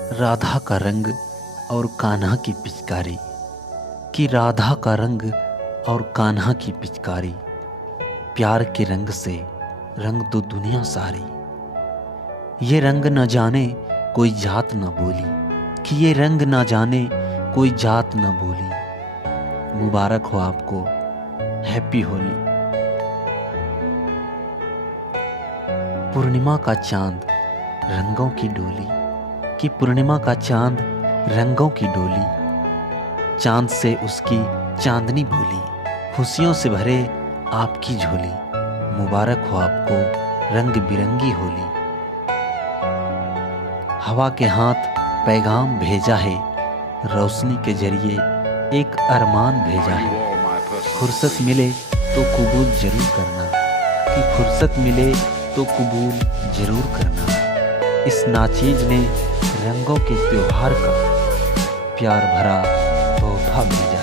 राधा का रंग और कान्हा की पिचकारी, कि राधा का रंग और कान्हा की पिचकारी, प्यार के रंग से रंग दो दुनिया सारी। ये रंग न जाने कोई जात न बोली, कि ये रंग न जाने कोई जात न बोली। मुबारक हो आपको, हैप्पी होली। पूर्णिमा का चांद रंगों की डोली, कि पूर्णिमा का चांद रंगों की डोली, चांद से उसकी चांदनी भोली, खुशियों से भरे आपकी झोली। मुबारक हो आपको रंग बिरंगी होली। हवा के हाथ पैगाम भेजा है, रोशनी के जरिए एक अरमान भेजा है। फुर्सत मिले तो कबूल जरूर करना, कि फुर्सत मिले तो कबूल जरूर करना। इस नाचीज ने रंगों के त्योहार का प्यार भरा तोहफा भेजा।